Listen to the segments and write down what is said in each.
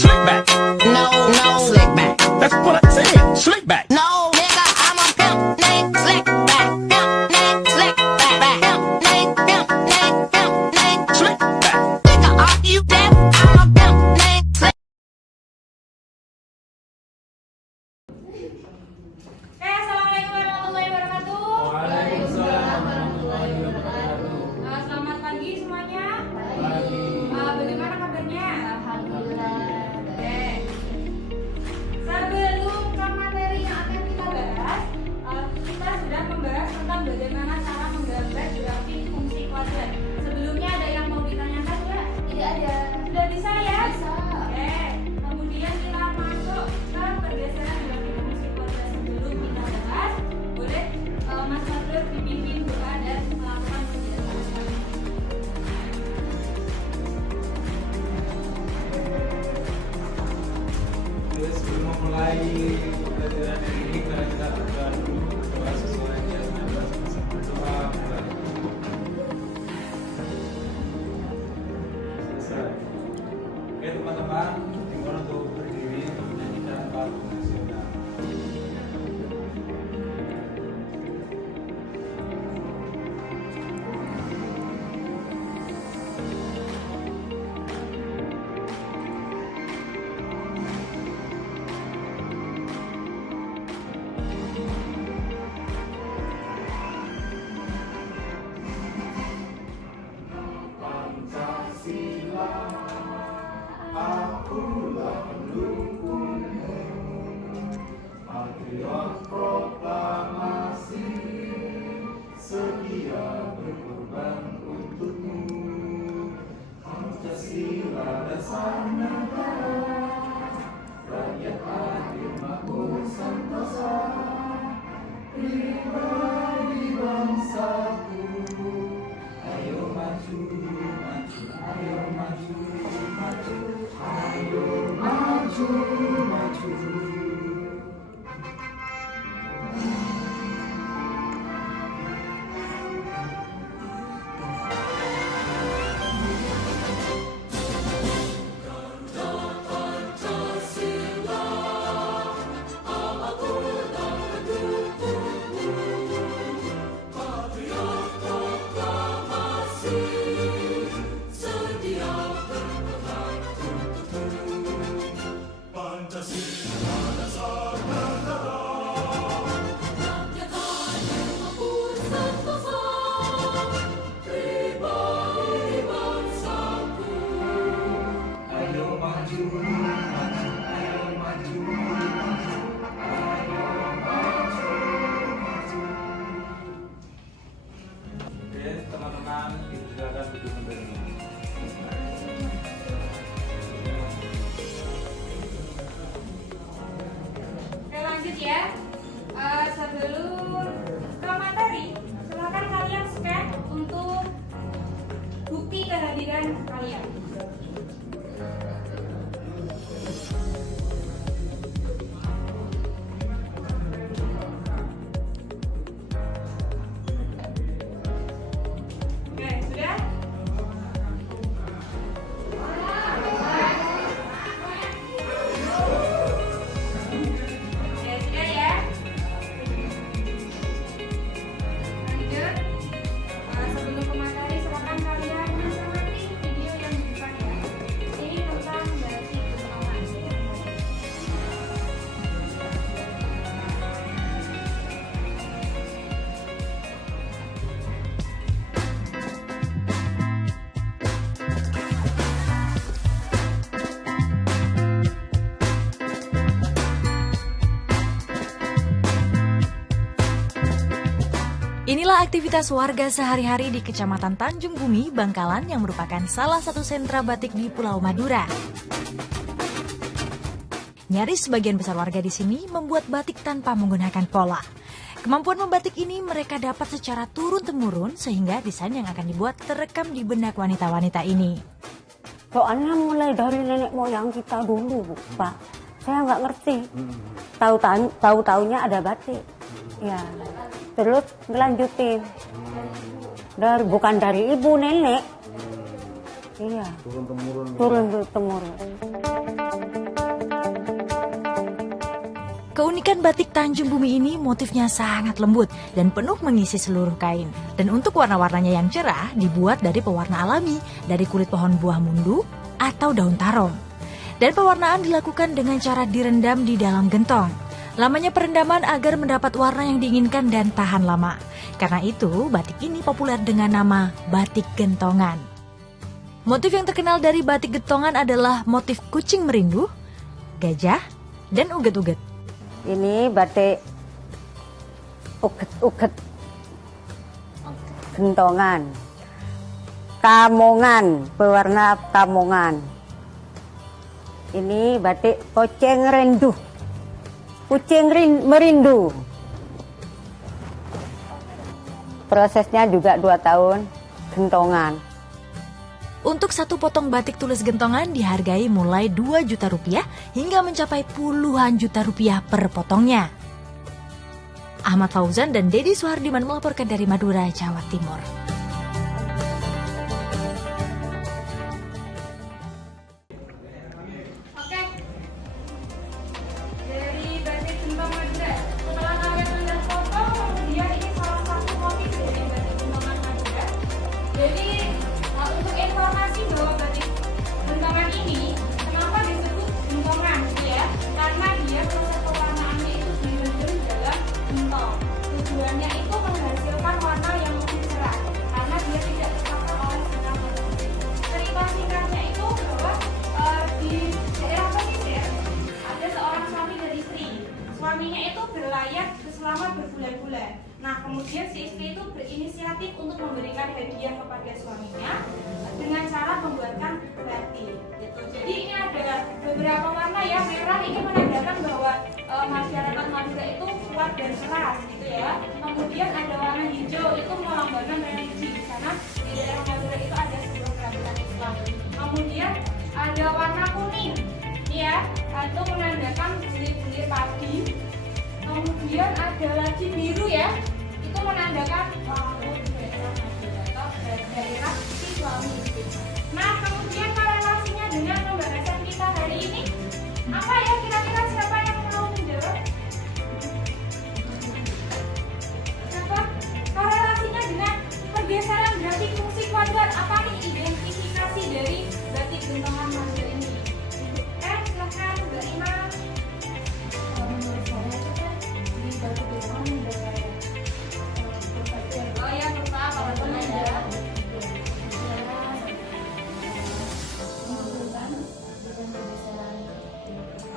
Slick back. No, slick back. That's what I said. Slick back. No, nigga, I'm a pimp named Slick back. Pimp named Slick back. Pimp named Slick back. Nigga, are you deaf? I'm a pimp named Slick. Assalamualaikum warahmatullahi wabarakatuh. Waalaikumsalam warahmatullahi wabarakatuh. Selamat pagi semuanya. Pagi. Bagaimana kabarnya? Alhamdulillah. Oke. Sebelum ke materi yang akan kita bahas, kita sudah membahas tentang bagaimana cara menggambar grafik fungsi kuadrat. Sebelumnya ada yang mau ditanyakan nggak? Tidak ada. Sudah bisa ya? Bisa. Oke. Kemudian kita masuk ke pergeseran grafik fungsi kuadrat. Sebelum kita bahas, boleh Mas Fadil dipimpin doa dan melakukan penjelasan. Oke, sebelum memulai pelajaran hari ini, karena kita berdoa dulu doa sesuai yang ada sama doa mulai. Selesai. Oke teman-teman, dimana untuk berdiri untuk menyanyikan lagu nasional. Patriot proklamasi, setia berkorban untukmu. Pancasila dasar negara, rakyat adil makmur sentosa, pribadi bangsaku. Ayo maju, maju, ayo maju, maju, ayo maju, maju. Ayo maju, maju, ayo maju, maju, ayo maju, maju. Oke, teman-teman, silakan duduk kembali. Oke, lanjut ya. Sebelum ke materi, silakan kalian scan untuk bukti kehadiran kalian. Oke, sudah? Oke, sudah ya. Lanjut. Sebelum ke materi, silakan kalian mencermati video yang di depan ya. Ini tentang batik Betawi. Inilah aktivitas warga sehari-hari di Kecamatan Tanjung Bumi, Bangkalan yang merupakan salah satu sentra batik di Pulau Madura. Nyaris sebagian besar warga di sini membuat batik tanpa menggunakan pola. Kemampuan membatik ini mereka dapat secara turun-temurun sehingga desain yang akan dibuat terekam di benak wanita-wanita ini. Soalnya mulai dari nenek moyang kita dulu, Pak. Saya nggak ngerti. Tahu-taunya ada batik. Ya. Terus ngelanjutin. Bukan dari ibu nenek. Iya. Turun temurun. Keunikan batik Tanjung Bumi ini motifnya sangat lembut dan penuh mengisi seluruh kain. Dan untuk warna-warnanya yang cerah dibuat dari pewarna alami dari kulit pohon buah mundu atau daun tarom. Dan pewarnaan dilakukan dengan cara direndam di dalam gentong. Lamanya perendaman agar mendapat warna yang diinginkan dan tahan lama. Karena itu, batik ini populer dengan nama batik gentongan. Motif yang terkenal dari batik gentongan adalah motif kucing merindu, gajah, dan uget-uget. Ini batik uget-uget, gentongan, kamongan, berwarna kamongan. Ini batik kucing rindu, merindu. Prosesnya juga 2 tahun, gentongan. Untuk satu potong batik tulis gentongan dihargai mulai 2 juta rupiah hingga mencapai puluhan juta rupiah per potongnya. Ahmad Fauzan dan Dedi Suhardiman melaporkan dari Madura, Jawa Timur. Oke. Dari batik gentong Madura. Setelah kalian melihat foto, kemudian ini salah satu motif dari batik gentongan Madura. Jadi untuk informasi bahwa batik gentongan ini kenapa disebut gentongan gitu ya? Karena dia proses pewarnaannya itu direndam dalam gentong. Tujuannya itu menghasilkan warna yang lebih cerah karena dia tidak terpapar oleh sinar matahari. Cerita singkatnya itu bahwa di daerah pesisir ada seorang suami dan istri. Suaminya itu berlayar selama berbulan-bulan. Nah, kemudian si istri itu berinisiatif untuk memberikan hadiah kepada suaminya dengan cara membuatkan batik. Gitu. Jadi ini ada beberapa warna ya. Merah ini menandakan bahwa masyarakat Madura itu kuat dan keras, gitu ya. Kemudian ada warna hijau itu melambangkan religi. Di sana di daerah Madura itu ada sebuah kerajaan Islam. Kemudian ada warna kuning, ya, itu menandakan bulir-bulir padi. Kemudian ada lagi biru ya, itu menandakan laut daerah Madura atau daerah si suami. Nah, kemudian korelasinya dengan pembahasan kita hari ini apa ya, kira-kira siapa yang mau menjawab? Siapa? Korelasinya dengan pergeseran grafik fungsi kuadrat, apa nih identifikasi dari batik gentongan Madura ini? Silahkan Mbak Ima. Menurut saya itu kan di batik gentongan ada oh ya, kurva apa ya?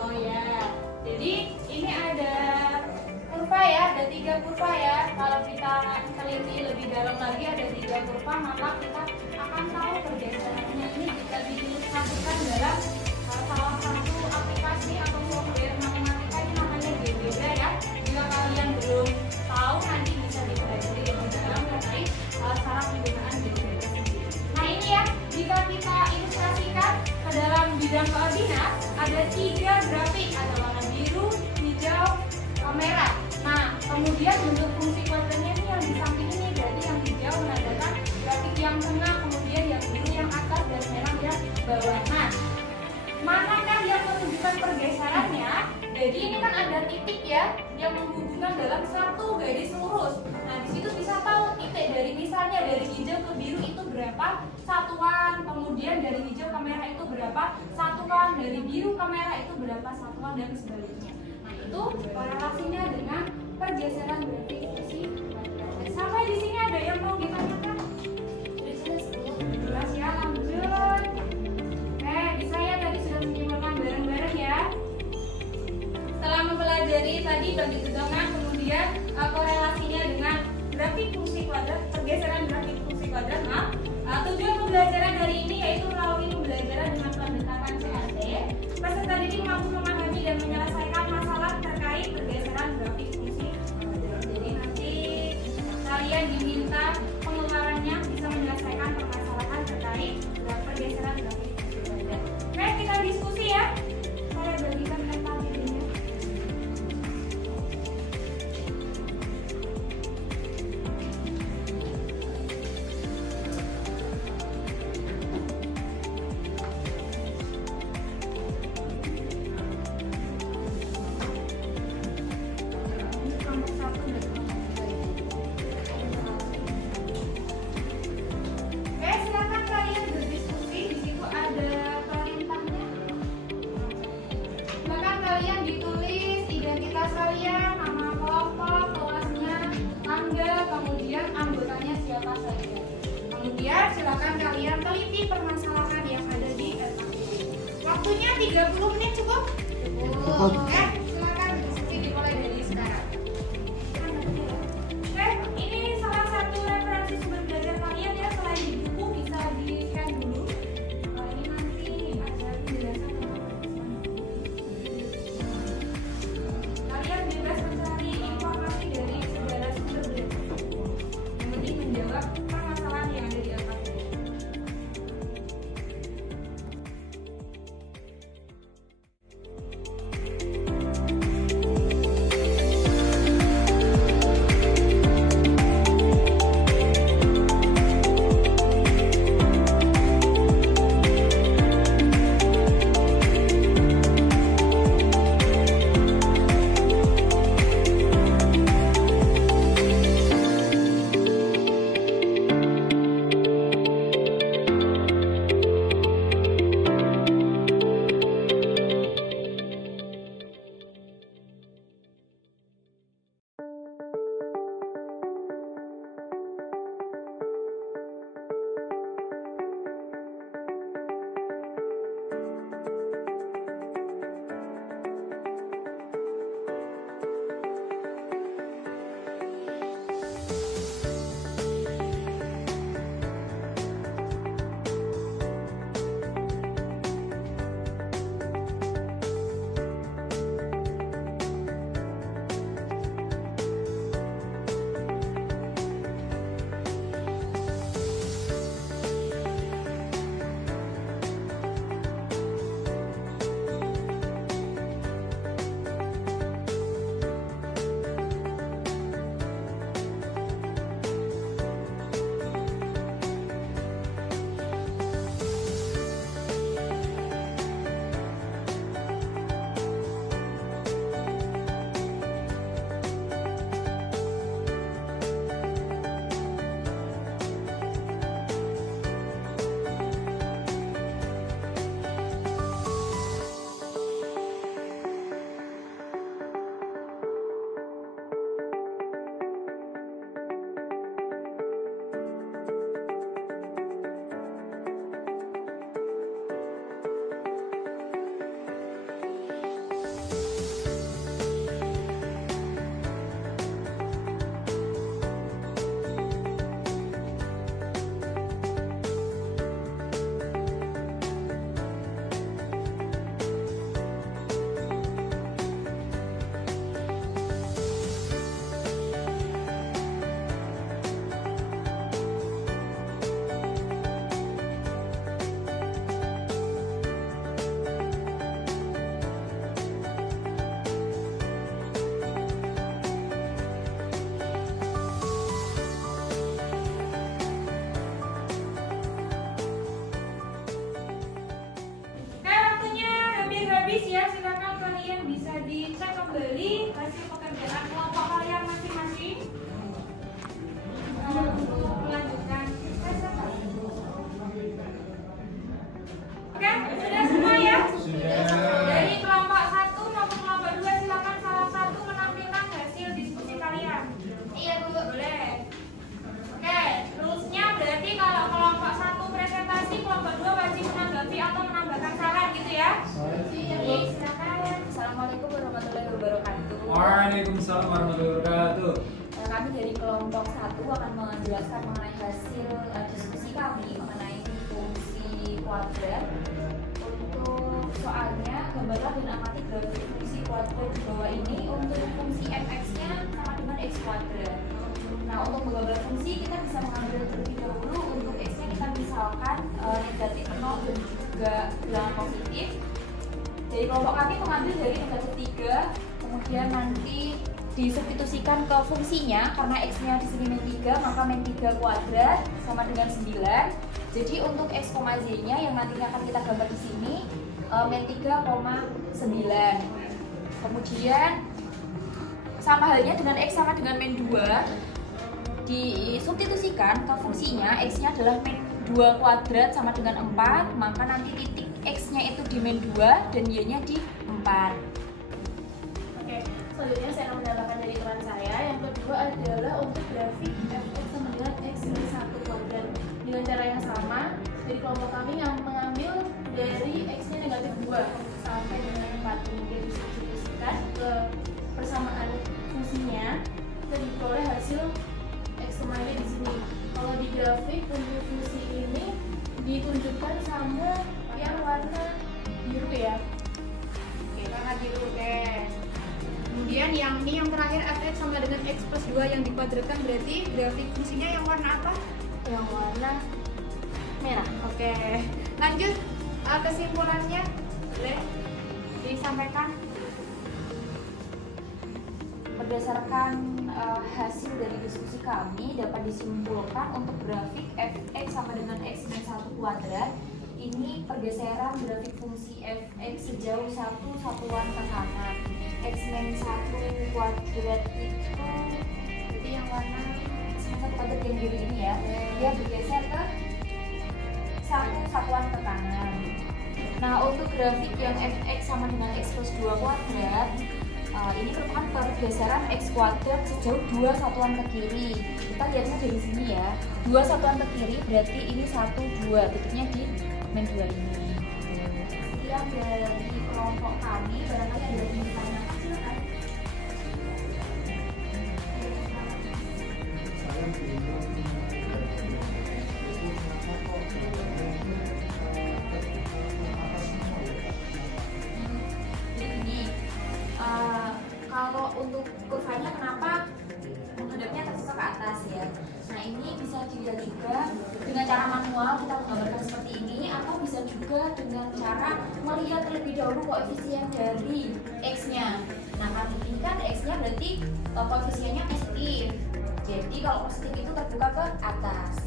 Oh ya, jadi ini ada kurva ya, ada 3 kurva ya. Kalau kita teliti lebih dalam lagi ada 3 kurva, maka kita akan tahu pergeserannya ini jika diilustrasikan dalam salah satu aplikasi atau software matematika ini namanya GeoGebra ya. Jika kalian belum tahu nanti bisa dipelajari lebih dalam terkait cara penggunaan GeoGebra sendiri. Nah ini ya, jika kita ilustrasikan ke dalam bidang koordinat ada 3 grafik, ada warna biru, hijau, merah. Nah kemudian bentuk fungsi kuadratnya ini yang di samping ini, berarti yang hijau menandakan grafik yang tengah, kemudian yang biru yang atas dan merah yang bawah. Nah, manakah yang menunjukkan pergeserannya? Jadi ini kan ada titik ya yang menghubungkan dalam satu garis lurus. Nah di situ bisa tahu titik dari misalnya dari hijau ke biru itu berapa satuan, kemudian dari hijau ke merah itu berapa satuan, dari biru ke merah itu berapa satuan dan sebaliknya. Nah itu korelasinya dengan pergeseran grafik fungsi kuadrat. Sampai di sini ada yang mau ditanyakan? Jelas ya, lanjut. Bisa ya, tadi sudah menyimpulkan bareng-bareng ya. Setelah mempelajari tadi batik gentongan, kemudian korelasinya dengan grafik fungsi kuadrat, pergeseran grafik fungsi kuadrat. Tujuan pembelajaran hari ini yaitu melalui pembelajaran dengan pendekatan CAT. Peserta didik mampu memahami dan menyelesaikan masalah terkait pergeseran grafik fungsi kuadrat. Jadi nanti kalian diminta pengeluarannya bisa menyelesaikan permasalahan terkait pergeseran grafik. Oke, kita diskusi ya. Saya bagikan tempat dirinya. kalian ditulis identitas kalian, nama kelompok, kelasnya, tanggal, kemudian anggotanya siapa saja. Kemudian silakan kalian teliti permasalahan yang ada di RKPD. Waktunya 30 menit cukup? Cukup. Oke, silakan diskusi dimulai dari sekarang. Oke, ini salah satu referensi sumber belajar kalian ya, selain di buku bisa di-scan dulu. Ini nanti ada penjelasan. Kalian bebas mencari informasi dari segala sumber belajar. Yang penting menjawab permasalahan yang ada di atas. Habis ya, silakan kalian bisa dicek kembali hasil pekerjaan kelompok kalian masing-masing untuk melanjutkan tes. Oke, sudah semua ya? Sudah. Dari kelompok 1 maupun kelompok 2 silakan salah satu menampilkan hasil diskusi kalian. Iya Bu, boleh. Oke, rulesnya berarti kalau kelompok 1 presentasi, kelompok 2 wajib menanggapi atau menambahkan saran gitu ya? Baik, silakan. Assalamualaikum warahmatullahi wabarakatuh. Waalaikumsalam warahmatullahi wabarakatuh. Kami dari kelompok 1 akan menjelaskan mengenai hasil diskusi kami mengenai fungsi kuadrat. Untuk soalnya, gambarlah dan amati grafik fungsi kuadrat di bawah ini. Untuk fungsi fx-nya sama dengan x kuadrat. Nah, untuk menggambar fungsi kita bisa mengambil terlebih dahulu. Untuk x-nya kita misalkan negatif 0 dan juga bilangan positif. Jadi kelompok kami mengambil dari negatif 3, kemudian nanti disubstitusikan ke fungsinya. Karena x-nya di sini min 3, maka min 3 kuadrat sama dengan 9. Jadi untuk x, z-nya yang nantinya akan kita gambar di sini min 3,9. Kemudian sama halnya dengan x sama dengan min 2, disubstitusikan ke fungsinya. X-nya adalah min 2 kuadrat sama dengan 4, maka nanti titik x-nya itu di min 2 dan y-nya di 4. selanjutnya saya akan menambahkan dari teman saya. Yang kedua adalah untuk grafik fx sama dengan x min 1 kuadrat. Dengan cara yang sama, dari kelompok kami yang mengambil dari x-nya negatif 2 sampai dengan 4. Kemudian disubstitusikan ke persamaan fungsinya, kita diperoleh hasil x sama y di sini. Kalau di grafik untuk fungsi ini ditunjukkan sama yang warna biru ya. Oke, warna biru deh. Kemudian yang ini yang terakhir fx sama dengan x plus 2 yang dikuadratkan, berarti grafik fungsinya yang warna apa? Yang warna merah. Oke, lanjut kesimpulannya boleh disampaikan. Berdasarkan hasil dari diskusi kami dapat disimpulkan untuk grafik fx sama dengan x min 1 kuadrat ini pergeseran grafik fungsi fx sejauh 1 satuan tekanan. X min 1 kuadrat itu jadi yang warna x min 1 kuadrat yang biru ini ya, dia bergeser ke 1 satuan tekanan. Nah, untuk grafik yang fx sama dengan x plus 2 kuadrat ini merupakan pergeseran x kuadrat sejauh 2 satuan ke kiri. Kita lihatnya dari sini ya, 2 satuan ke kiri berarti ini 1, 2, titiknya di min 2 ini. Sekian dari kelompok kami, barangkali ada yang ditanyakan, silakan. Kalau untuk kurvanya kenapa menghadapnya terbuka ke atas ya? Nah, ini bisa dilihat juga dengan cara manual kita menggambarkan seperti ini, atau bisa juga dengan cara melihat terlebih dahulu koefisien dari x-nya. Nah, kali ini kan x-nya berarti koefisiennya positif. Jadi kalau positif itu terbuka ke atas.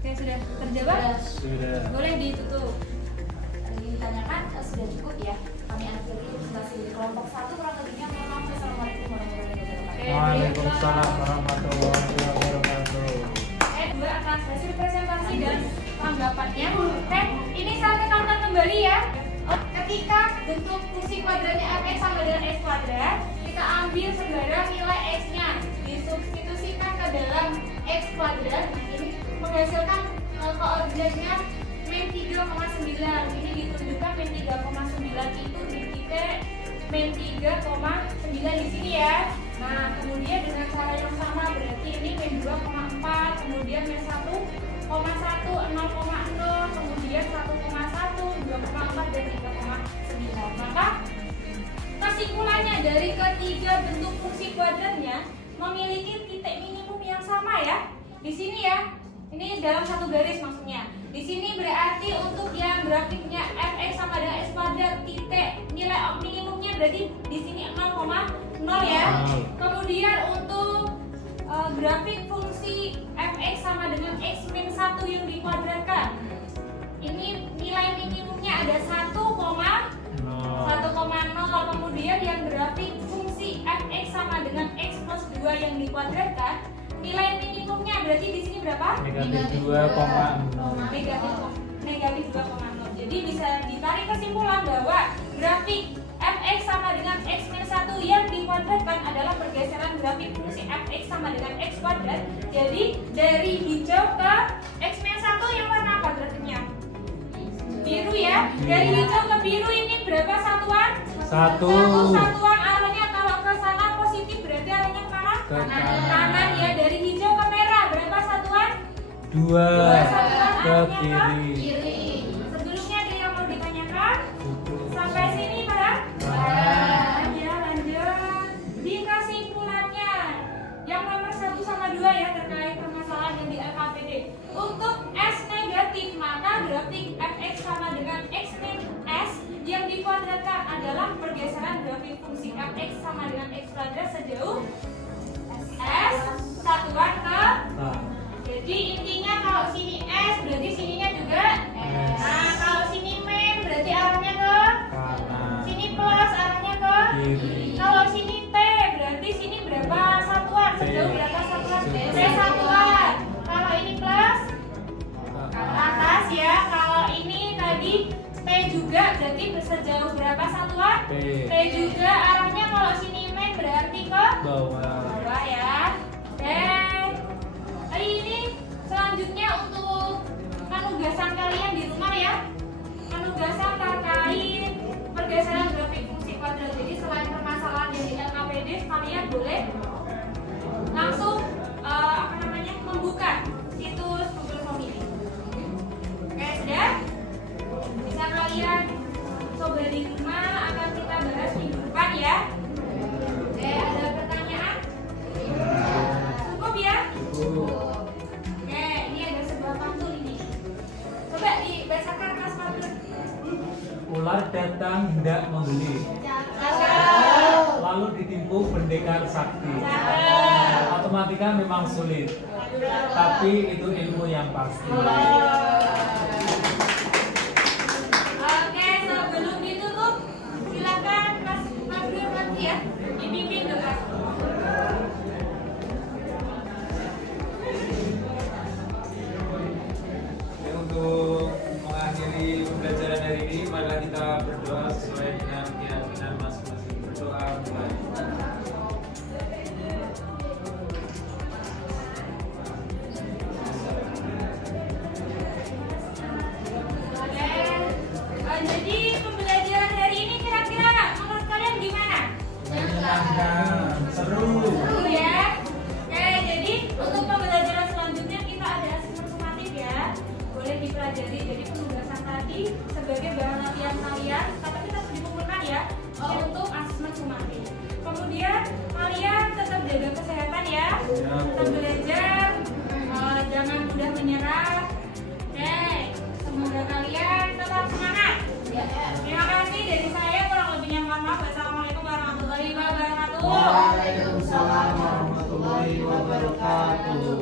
Oke, sudah terjawab? Sudah. Boleh ditutup. Ditanyakan sudah cukup ya. Kami akhiri presentasi dari kelompok 1 kurang lebihnya. Mohon maaf. Assalamualaikum warahmatullahi wabarakatuh. Waalaikumsalam warahmatullahi wabarakatuh. 2 atas hasil presentasi dan tanggapannya. Ini saya tekankan kembali ya. Ketika bentuk fungsi kuadratnya fx sama dengan x kuadrat, kita ambil sembarang nilai x-nya, disubstitusikan ke dalam x kuadrat. Ini menghasilkan koordinatnya min 3,9. Ini ditunjukkan min 3,9 itu di titik min 3,9 di sini ya. Nah, kemudian dengan cara yang sama berarti ini min 2,4, kemudian min 1,1, 0,0, kemudian 1,1, 2,4 dan 3,9. Maka kesimpulannya dari ketiga bentuk fungsi kuadratnya memiliki titik minimum yang sama ya. Di sini ya. Ini dalam satu garis maksudnya. Di sini berarti untuk yang grafiknya fx sama dengan x kuadrat, titik nilai minimumnya berarti di sini 0,0 ya. Kemudian untuk grafik fungsi fx sama dengan x min 1 yang dikuadratkan, ini nilai minimumnya ada 1,0. Kemudian yang grafik fungsi fx sama dengan x plus 2 yang dikuadratkan, nilai minimumnya berarti di sini berapa? Negatif 2,0. Negatif 2,0. Jadi bisa ditarik kesimpulan bahwa grafik fx sama dengan x min 1 yang dikuadratkan adalah pergeseran grafik fungsi fx sama dengan x kuadrat. Jadi dari hijau ke x min 1 yang warna apa grafiknya? Biru ya. Dari hijau ke biru ini berapa satuan? 1. Satu satuan. Arahnya kalau ke sana positif berarti arahnya kemana? Ke kanan. Kanan ya. Dari hijau ke merah berapa satuan? 2 satuan ke arahnya kiri. kiri. Sebelumnya ada yang mau ditanyakan? Sampai sini para? Ya, lanjut. Di kesimpulannya yang nomor 1 sama 2 ya terkait permasalahan yang di LKPD. Untuk S negatif maka grafik fx sama dengan x min s yang dikuadratkan adalah pergeseran grafik fungsi fx sama dengan x kuadrat sejauh s satuan ke. Jadi intinya kalau sini s berarti sininya juga s. Nah kalau sini min berarti arahnya ke Kanan. sini plus arahnya ke Kiri. Kalau sini t berarti sini berapa satuan? Sejauh berapa satuan? T satuan. Kalau ini plus ke atas ya. Kalau ini tadi T juga berarti sejauh berapa satuan? T. T juga arahnya kalau sini min bawah. Bawah ya. Oke. Hari ini selanjutnya untuk penugasan kalian di rumah ya. Penugasan terkait pergeseran grafik fungsi kuadrat. Jadi selain permasalahan dari LKPD, kalian boleh langsung membuka situs Google Form ini. Oke, sudah? Bisa kalian coba di rumah, akan kita bahas minggu depan ya. Oke, ada pertanyaan? Cukup ya? Oke, ini ada sebuah pantun ini. Coba dibacakan Mas Fadil. Ular datang hendak membeli, lalu ditimpuk pendekar sakti. Matematika memang sulit, tapi itu ilmu yang pasti. Oke, sebelum ditutup, silakan Mas Fadil nanti ya dipimpin doa. Ya, untuk mengakhiri pembelajaran hari ini, marilah kita berdoa sesuai dengan keyakinan masing-masing. Berdoa mulai. Jadi pembelajaran hari ini kira-kira menurut kalian gimana? Menyenangkan, seru. Seru ya. Oke, jadi untuk pembelajaran selanjutnya kita ada asesmen sumatif ya. Boleh dipelajari. Jadi penugasan tadi sebagai bahan latihan kalian, tapi kita harus dikumpulkan ya untuk asesmen sumatif. Kemudian kalian tetap jaga kesehatan ya. Tetap belajar, jangan mudah menyerah. Oke, semoga kalian tetap semangat. Terima kasih dari saya, kurang lebihnya mohon maaf. Wassalamualaikum warahmatullahi wabarakatuh. Waalaikumsalam warahmatullahi wabarakatuh.